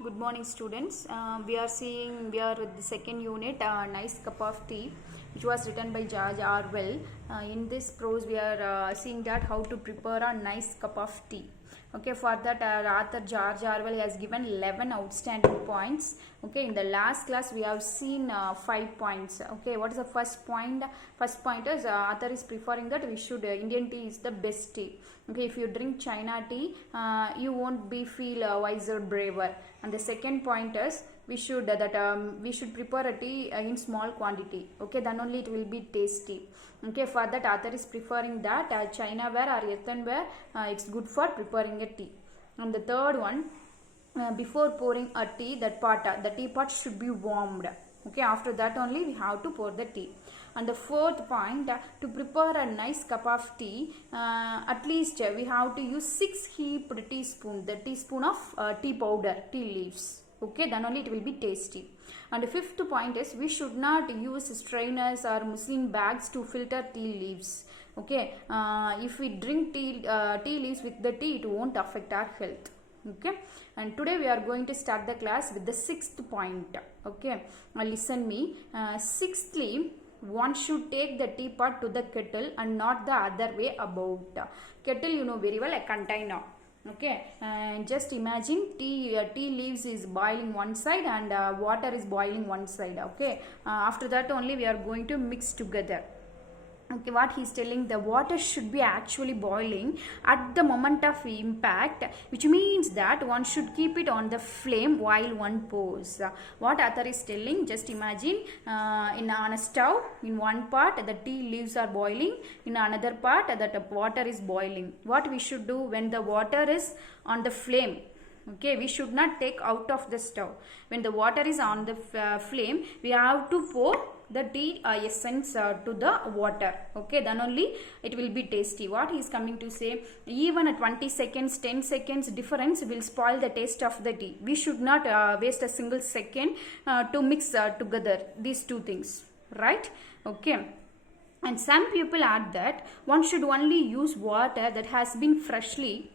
Good morning, students. We are with the second unit, Nice Cup of Tea, which was written by George Orwell. In this prose, we are seeing that how to prepare a nice cup of tea. Okay, for that, author George Orwell has given 11 outstanding points. Okay, in the last class, we have seen 5 points. Okay, what is the first point? First point is author is preferring that we should Indian tea is the best tea. Okay, if you drink China tea, you won't be feel wiser, braver. And the second point is we should prepare a tea in small quantity. Okay, then only it will be tasty. Okay, for that author is preferring that China ware or earthenware, it's good for preparing a tea. And the third one, before pouring a tea, the teapot should be warmed. Okay, after that only we have to pour the tea. And the fourth point, to prepare a nice cup of tea, at least we have to use 6 heaped teaspoon, the teaspoon of tea powder, tea leaves. Okay, then only it will be tasty. And the fifth point is we should not use strainers or muslin bags to filter tea leaves. Okay, if we drink tea leaves with the tea, it won't affect our health. Okay, and today we are going to start the class with the sixth point. Okay, now listen me. Sixthly, one should take the teapot to the kettle and not the other way about. Kettle, you know very well, a container. Okay, and just imagine tea leaves is boiling one side and water is boiling one side. Okay, after that only we are going to mix together. Okay, what he's telling, the water should be actually boiling at the moment of impact, which means that one should keep it on the flame while one pours. What author is telling, just imagine on a stove, in one part the tea leaves are boiling, in another part that water is boiling. What we should do when the water is on the flame? Okay, we should not take out of the stove. When the water is on the flame, we have to pour the tea essence to the water. Okay, then only it will be tasty. What he is coming to say, even a 20 seconds, 10 seconds difference will spoil the taste of the tea. We should not waste a single second to mix together these two things, right? Okay. And some people add that one should only use water that has been freshly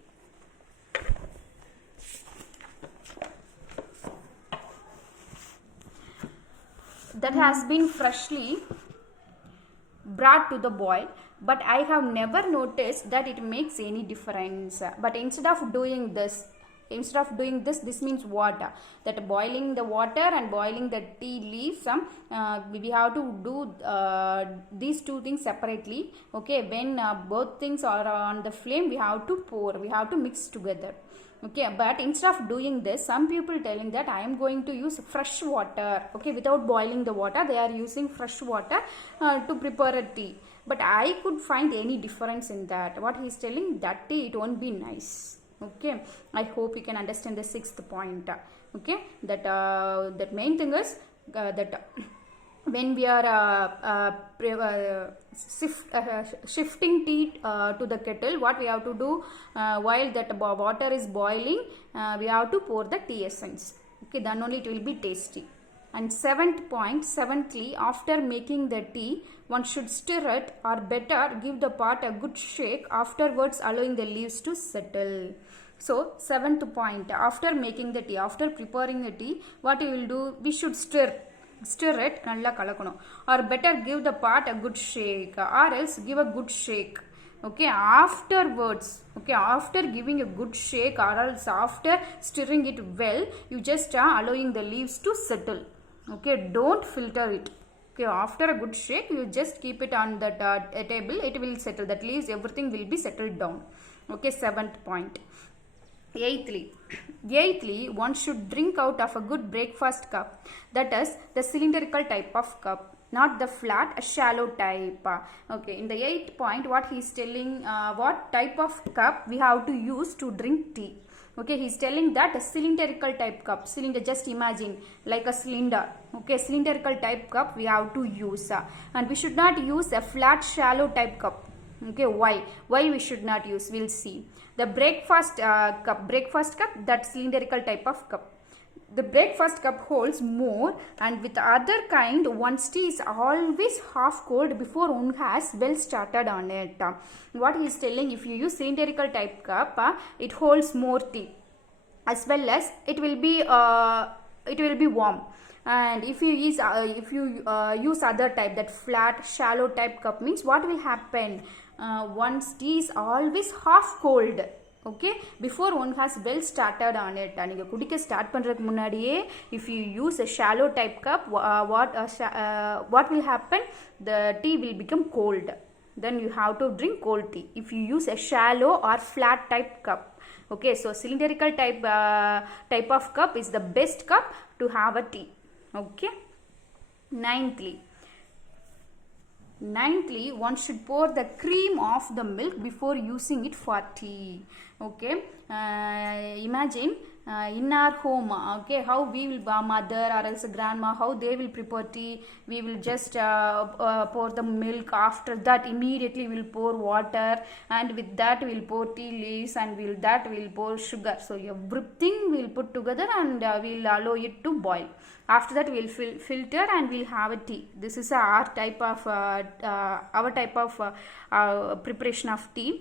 brought to the boil, but I have never noticed that it makes any difference. But instead of doing this, this means water, that boiling the water and boiling the tea leaves, we have to do these two things separately. Okay, when both things are on the flame, we have to pour, we have to mix together. Okay, but instead of doing this, some people telling that I am going to use fresh water. Okay, without boiling the water, they are using fresh water to prepare a tea. But I could find any difference in that. What he is telling, that tea, it won't be nice. Okay, I hope you can understand the sixth point. Okay, that main thing is that when we are shifting tea to the kettle, what we have to do, while that water is boiling, we have to pour the tea essence. Okay, then only it will be tasty. And seventh point, seventhly, after making the tea, one should stir it, or better give the pot a good shake, afterwards allowing the leaves to settle. So seventh point, after making the tea, after preparing the tea, what you will do, we should stir it, nalla kalakano, or better give the pot a good shake, or else give a good shake. Okay, afterwards, okay, after giving a good shake or else after stirring it well, you just allowing the leaves to settle. Okay, don't filter it. Okay, after a good shake, you just keep it on the table, it will settle, that leaves everything will be settled down. Okay, seventh point. Eighthly, one should drink out of a good breakfast cup, that is the cylindrical type of cup, not the flat, shallow type. Okay, in the eighth point, what he is telling, what type of cup we have to use to drink tea. Okay, he is telling that a cylindrical type cup, cylinder, just imagine like a cylinder. Okay, cylindrical type cup we have to use, and we should not use a flat, shallow type cup. Okay, why we should not use, we'll see. The breakfast cup, that cylindrical type of cup, the breakfast cup holds more, and with other kind, one's tea is always half cold before one has well started on it. What he is telling, if you use cylindrical type cup, it holds more tea. as well as it will be warm. And if you use other type, that flat shallow type cup, means what will happen, one's tea is always half cold. Okay, before one has well started on it. நீங்கள் குடிக்க start பண்ணுறதுக்கு முன்னாடியே if you use a shallow type cup, what will happen, the tea will become cold, then you have to drink cold tea if you use a shallow or flat type cup. Okay, so cylindrical type of cup is the best cup to have a tea. Okay, ninthly, one should pour the cream of the milk before using it for tea. Okay, imagine in our home, okay, how we will, mother or else grandma, how they will prepare tea. We will just pour the milk. After that immediately we will pour water, and with that we will pour tea leaves, and we will pour sugar. So everything we will put together, and we will allow it to boil. After that we will filter and we will have a tea. This is our type of preparation of tea.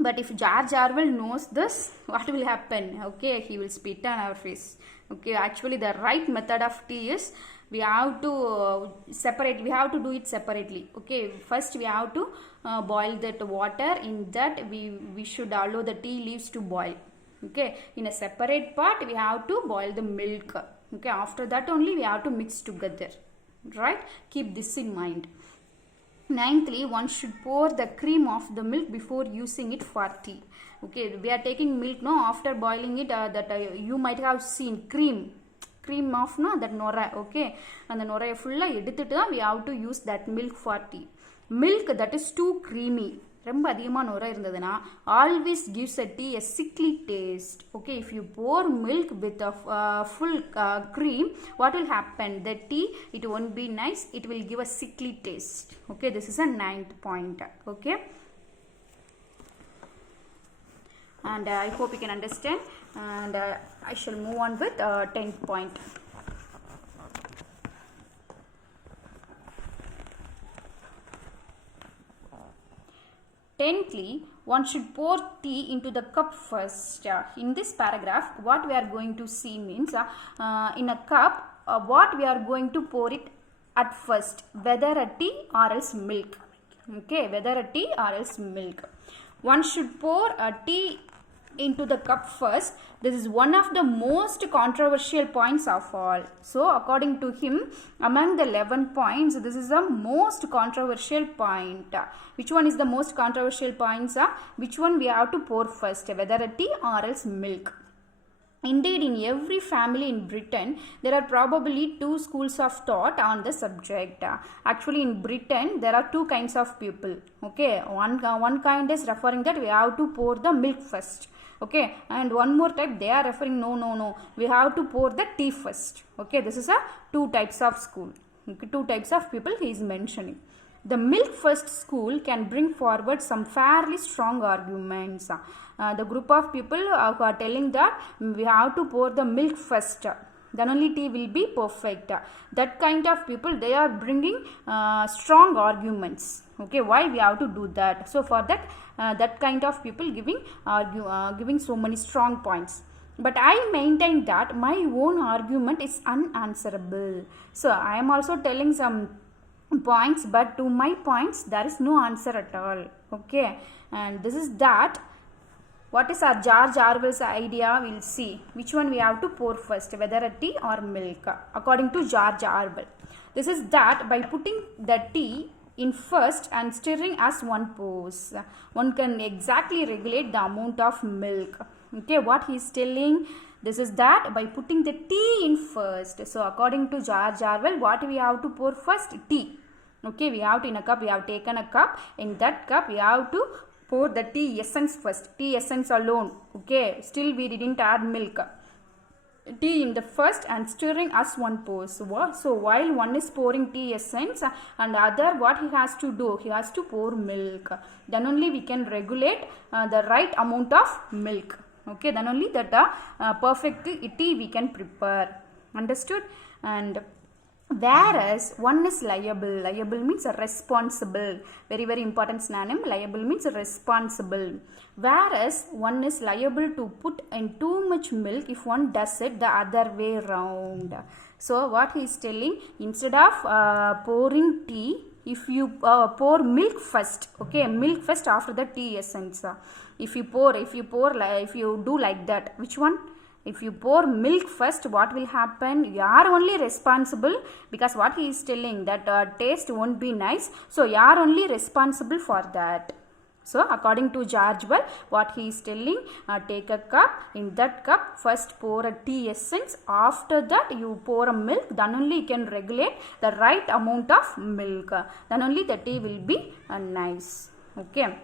But if George Orwell knows this, what will happen? Okay, he will spit on our face. Okay, actually the right method of tea is, we have to do it separately. Okay, first we have to boil that water. In that we should allow the tea leaves to boil. Okay, in a separate part we have to boil the milk. Okay, after that only we have to mix together, right? Keep this in mind. Ninthly, one should pour the cream of the milk before using it for tea. Okay, we are taking milk, no, after boiling it, you might have seen cream of, no, that nora. Okay, and the nora full edutittu we have to use that milk for tea. Milk that is too creamy, ரொம்ப அதிகமாக நுரை இருந்ததுன்னா, always gives a tea a sickly taste. Okay, if you pour milk with a full cream, what will happen? The tea, it won't be nice, it will give a sickly taste. Okay, this is a 9th point. Okay, and I hope you can understand, and I shall move on with 10th point. Tenthly, one should pour tea into the cup first. In this paragraph, what we are going to see means, in a cup, what we are going to pour it at first, whether a tea or else milk. Okay, whether a tea or else milk. One should pour a tea into the cup first. This is one of the most controversial points of all. So according to him, among the 11 points, this is the most controversial point. Which one is the most controversial points? Which one we have to pour first, whether a tea or else milk? Indeed, in every family in Britain, there are probably 2 schools of thought on the subject. Actually, in Britain, there are 2 kinds of people. Okay, one kind is referring that we have to pour the milk first. Okay, and one more type, they are referring no, we have to pour the tea first. Okay, this is a 2 types of school. Okay, 2 types of people he is mentioning. The milk first school can bring forward some fairly strong arguments. The group of people who are telling that we have to pour the milk first, then only tea will be perfect. That kind of people, they are bringing strong arguments. Okay, why we have to do that? So for that, that kind of people giving so many strong points. But I maintain that my own argument is unanswerable. So I am also telling some points, but to my points there is no answer at all. Okay, and this is that. What is our George Orwell's idea? We'll see which one we have to pour first, whether a tea or milk, according to George Orwell. This is that by putting the tea in first and stirring as one pours, one can exactly regulate the amount of milk. Okay, what he is telling, this is that by putting the tea in first. So according to George Orwell, what we have to pour first? Tea. Okay, we have to, in a cup, we have taken a cup. In that cup, we have to pour the tea essence first. Tea essence alone. Okay, still we didn't add milk. Tea in the first and stirring as one pours. So while one is pouring tea essence, and other, what he has to do, he has to pour milk. Then only we can regulate the right amount of milk. Okay, then only that perfect tea we can prepare. Understood? And whereas one is liable. Liable means responsible. Very very important synonym. Liable means responsible, whereas one is liable to put in too much milk if one does it the other way round. So what he is telling, instead of pouring tea, if you pour milk first, okay, milk first after the tea essence. If you do like that, which one? If you pour milk first, what will happen? You are only responsible, because what he is telling that taste won't be nice, so you are only responsible for that. So according to George Well, what he is telling, take a cup, in that cup first pour a tea essence, after that you pour a milk, then only you can regulate the right amount of milk, then only the tea will be nice. Okay.